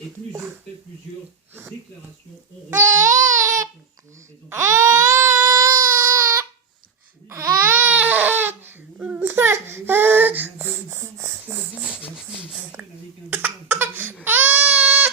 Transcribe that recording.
Et plusieurs déclarations ont retenu l'attention des enfants.